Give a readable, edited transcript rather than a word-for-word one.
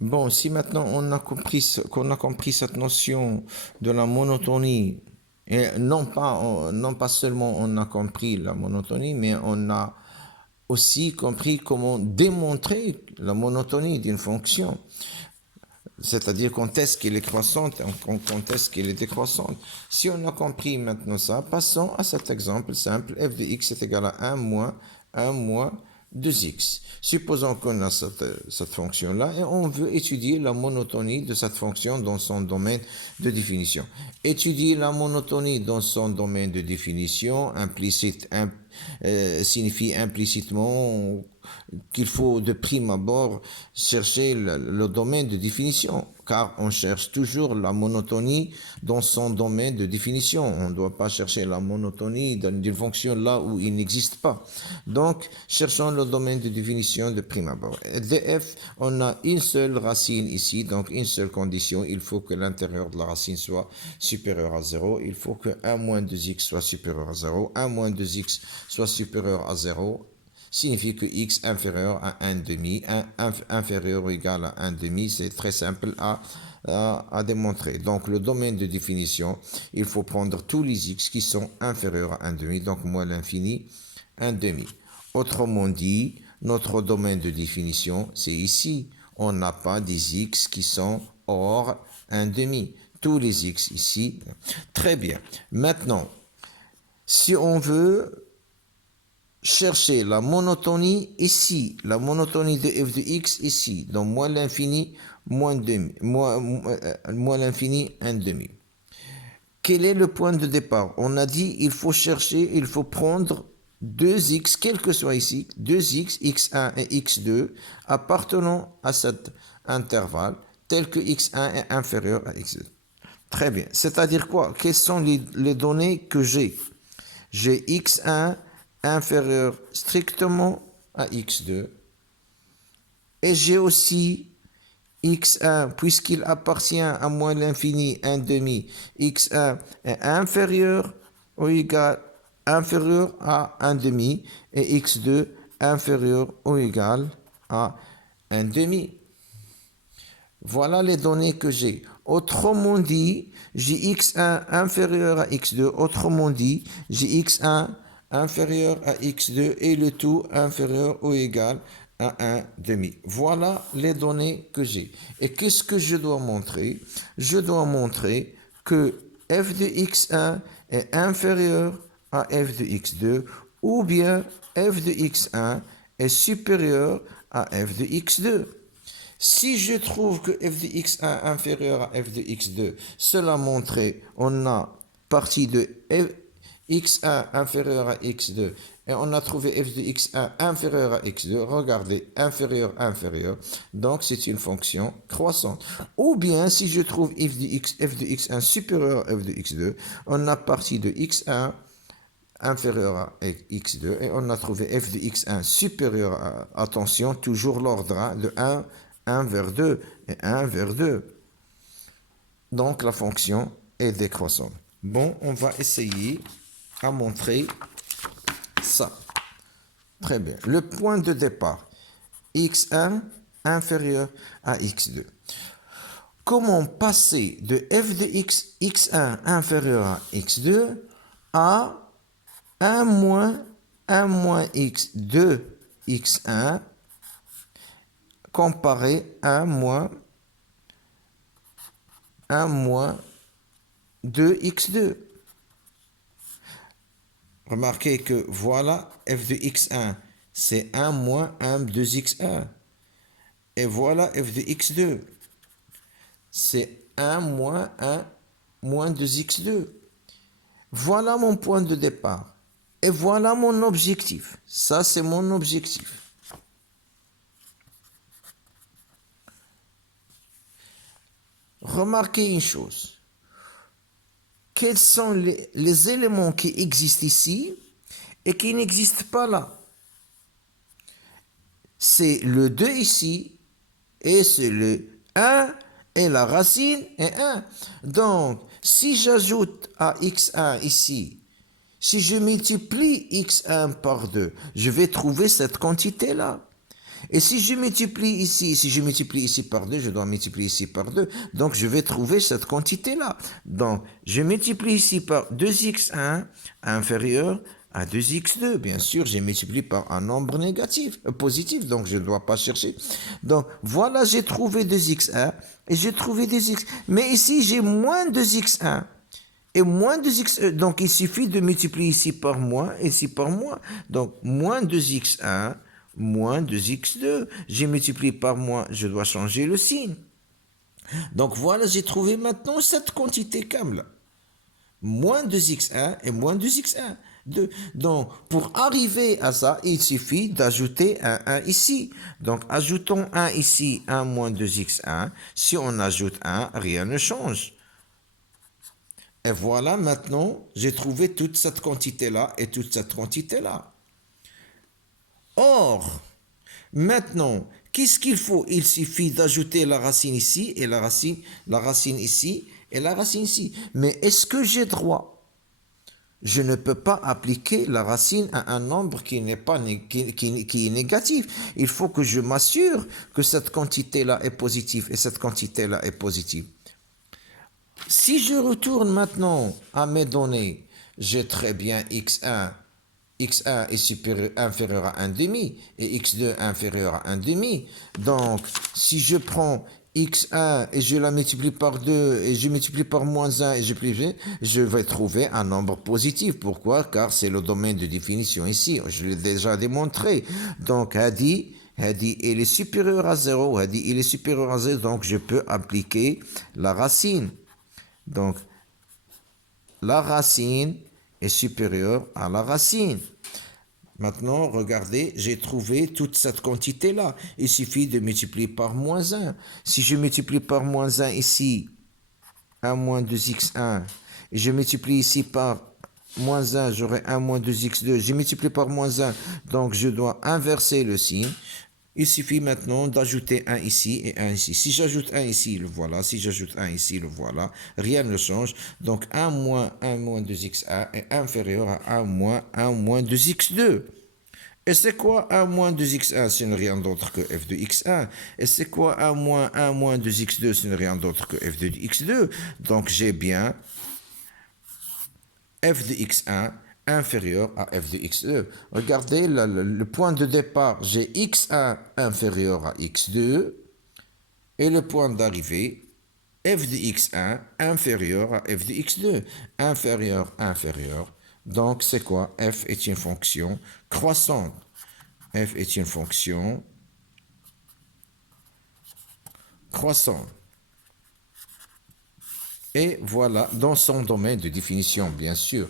Bon, si maintenant qu'on a compris cette notion de la monotonie, et non pas seulement on a compris la monotonie, mais on a aussi compris comment démontrer la monotonie d'une fonction. C'est-à-dire quand est-ce qu'elle est croissante, quand est-ce qu'elle est décroissante. Si on a compris maintenant ça, passons à cet exemple simple. F de x est égal à 1 moins 2x. Supposons qu'on a cette fonction-là et on veut étudier la monotonie de cette fonction dans son domaine de définition. Étudier la monotonie dans son domaine de définition signifie implicitement qu'il faut de prime abord chercher le domaine de définition, car on cherche toujours la monotonie dans son domaine de définition. On ne doit pas chercher la monotonie d'une fonction là où il n'existe pas. Donc, cherchons le domaine de définition de prime abord. df, on a une seule racine ici, donc une seule condition. Il faut que l'intérieur de la racine soit supérieur à 0. Il faut que 1 moins 2x soit supérieur à 0. 1 moins 2x soit supérieur à 0. Signifie que x inférieur à 1 demi, inférieur ou égal à 1 demi, c'est très simple à démontrer. Donc le domaine de définition, il faut prendre tous les x qui sont inférieurs à 1 demi, donc moins l'infini, 1 demi. Autrement dit, notre domaine de définition, c'est ici. On n'a pas des x qui sont hors 1 demi. Tous les x ici. Très bien. Maintenant, si on veut chercher la monotonie ici, la monotonie de f de x ici, donc moins l'infini, moins l'infini, 1 demi. Quel est le point de départ? On a dit il faut chercher, il faut prendre 2x, quel que soit ici, 2x, x1 et x2, appartenant à cet intervalle, tel que x1 est inférieur à x2. Très bien. C'est-à-dire quoi? Quelles sont les données que j'ai? J'ai x1 inférieur strictement à x2. Et j'ai aussi x1, puisqu'il appartient à moins l'infini, 1 demi, x1 est inférieur ou égal inférieur à 1 demi et x2 inférieur ou égal à 1 demi. Voilà les données que j'ai. Autrement dit, j'ai x1 inférieur à x2. Autrement dit, j'ai x1 inférieur à x2 et le tout inférieur ou égal à 1 demi. Voilà les données que j'ai. Et qu'est-ce que je dois montrer? Je dois montrer que f de x1 est inférieur à f de x2 ou bien f de x1 est supérieur à f de x2. Si je trouve que f de x1 inférieur à f de x2, cela montrait, on a parti de x1 inférieur à x2 et on a trouvé f de x1 inférieur à x2. Regardez, inférieur, inférieur. Donc, c'est une fonction croissante. Ou bien, si je trouve f de x1 supérieur à f de x2, on a parti de x1 inférieur à x2 et on a trouvé f de x1 supérieur à, attention, toujours l'ordre de 1 vers 2 et 1 vers 2. Donc la fonction est décroissante. Bon, on va essayer à montrer ça. Très bien. Le point de départ, x1 inférieur à x2. Comment passer de f de x1 inférieur à x2 à 1 moins x2 x1 comparé à 1 moins 2x2. Remarquez que voilà f de x1, c'est 1 moins 1 2x1. Et voilà f de x2, c'est 1 moins 1 moins 2x2. Voilà mon point de départ. Et voilà mon objectif. Ça, c'est mon objectif. Remarquez une chose. Quels sont les éléments qui existent ici et qui n'existent pas là? C'est le 2 ici et c'est le 1 et la racine est 1. Donc, si j'ajoute à x1 ici, si je multiplie x1 par 2, je vais trouver cette quantité-là. Et si je multiplie ici, si je multiplie ici par 2, je dois multiplier ici par 2. Donc, je vais trouver cette quantité-là. Donc, je multiplie ici par 2x1 inférieur à 2x2. Bien sûr, j'ai multiplié par un nombre négatif, positif, donc je ne dois pas chercher. Donc, voilà, j'ai trouvé 2x1 et j'ai trouvé 2x. Mais ici, j'ai moins 2x1. Et moins 2x, donc il suffit de multiplier ici par moins, ici par moins. Donc, moins 2x1, moins 2x2. J'ai multiplié par moins, je dois changer le signe. Donc voilà, j'ai trouvé maintenant cette quantité câble. Moins 2x1 et moins 2x1. Donc, pour arriver à ça, il suffit d'ajouter un 1 ici. Donc, ajoutons 1 ici, 1 moins 2x1. Si on ajoute 1, rien ne change. Et voilà, maintenant, j'ai trouvé toute cette quantité-là et toute cette quantité-là. Or, maintenant, qu'est-ce qu'il faut? Il suffit d'ajouter la racine ici et la racine ici et la racine ici. Mais est-ce que j'ai droit? Je ne peux pas appliquer la racine à un nombre qui n'est pas qui est négatif. Il faut que je m'assure que cette quantité-là est positive et cette quantité-là est positive. Si je retourne maintenant à mes données, j'ai très bien x1. x1 est supérieur, inférieur à 1 demi et x2 inférieur à 1 demi. Donc, si je prends x1 et je la multiplie par 2 et je multiplie par moins 1 et je vais trouver un nombre positif. Pourquoi? Car c'est le domaine de définition ici. Je l'ai déjà démontré. Donc, Hadi, il est supérieur à 0. Hadi, il est supérieur à 0. Donc, je peux appliquer la racine. Donc, la racine est supérieure à la racine. Maintenant, regardez, j'ai trouvé toute cette quantité-là. Il suffit de multiplier par moins 1. Si je multiplie par moins 1 ici, 1 moins 2x1, et je multiplie ici par moins 1, j'aurai 1 moins 2x2. Je multiplie par moins 1, donc je dois inverser le signe. Il suffit maintenant d'ajouter 1 ici et 1 ici. Si j'ajoute 1 ici, le voilà. Si j'ajoute 1 ici, le voilà. Rien ne change. Donc 1 moins 2x1 est inférieur à 1 moins 2x2. Et c'est quoi 1 moins 2x1? Ce n'est rien d'autre que f de x1. Et c'est quoi 1 moins 2x2? Ce n'est rien d'autre que f de x2. Donc j'ai bien f de x1 inférieur à f de x2. Regardez le point de départ, j'ai x1 inférieur à x2 et le point d'arrivée, f de x1 inférieur à f de x2. Inférieur. Donc c'est quoi? F est une fonction croissante. F est une fonction croissante. Et voilà, dans son domaine de définition, bien sûr.